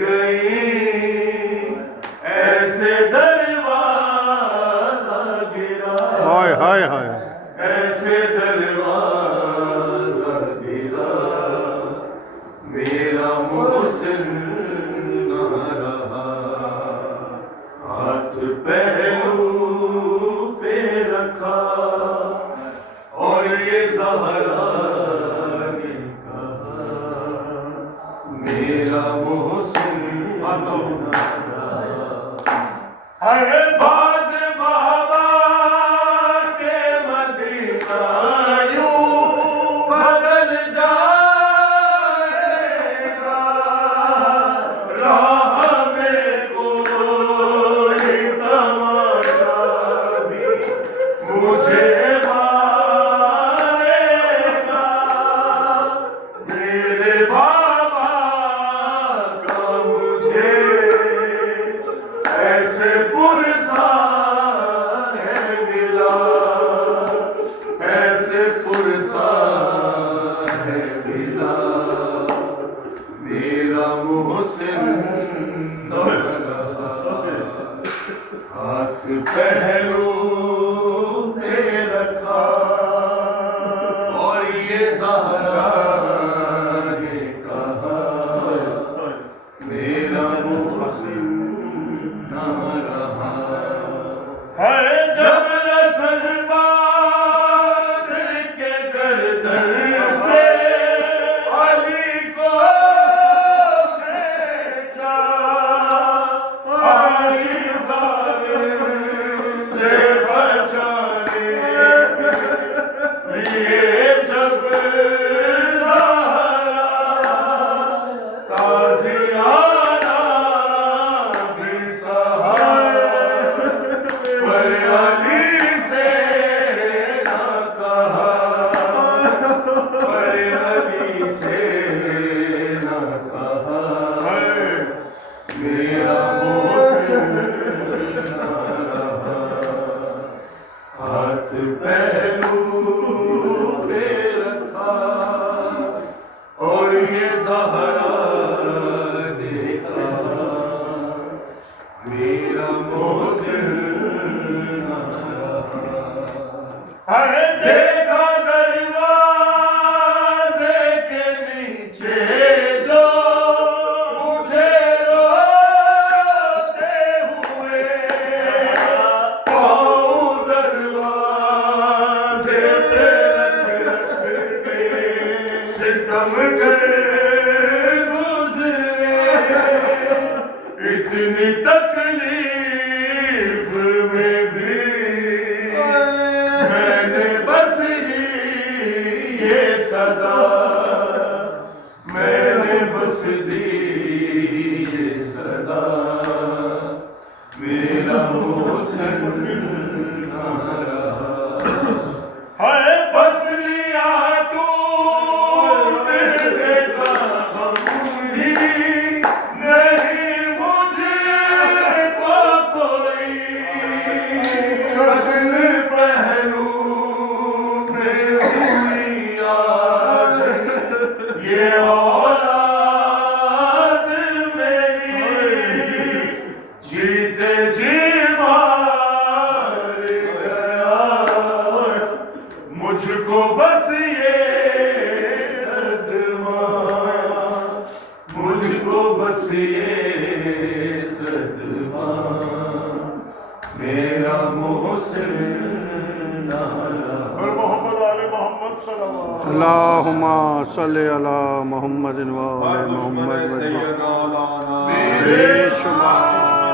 गई ऐसे दरवाजा गिरा, हाय हाय हाय, ऐसे दरवाजा गिरा, मेरा मोहसिन न रहा। हाथ पहलू पे रखा और ये ज़हरा ने कहा, मेरा मोहसिन न रहा। अरे बाद बाबा के मदीना यूं बदल जाएगा, राह में कोई तमाशा भी मुझे मारेगा। मेरे बाबा का मुझे ऐसे पुरसा है मिला, ऐसे पुरसा है मिला, मेरा मोहसिन न रहा। हाथ पहलू पे रखा और ये ज़हरा ने कहा, मेरा मोहसिन न रहा। है जब रसन बाग के गर्दन से अली को खींचा, आई ज़ालिम से बचाने लिए जब ज़हरा ताज़ियाना भी सहा, पर अली से ना कहा, पर अली से ना कहा, मेरा मोहसिन न रहा। हाथ पहलू पे रखा और ये ज़हरा ने कहा, मेरा मोहसिन न रहा। अरे देखा दरवाज़े के नीचे जो मुझे रोते हुए, पाँव दरवाज़े पे रख के सितमगर गुज़रे। इतनी तकलीफ में भी मैंने बस ये सदा, मैंने बस दी ये सदा, मेरा मोहसिन न रहा। है बस लिया टूट देखा हम ही नहीं मुझको कोई, कदर पहलू में हुई आज ये औलाद मेरी, जीते जी मार गया मुझको बस ये सदमा, मुझको बस ये सदमा, मेरा मोहसिन न रहा। मोहम्मद आले मोहम्मद सल्लल्लाहु अल्लाहुम्मा सल्ली अला मुहम्मद व आले मोहम्मद। बेशुमार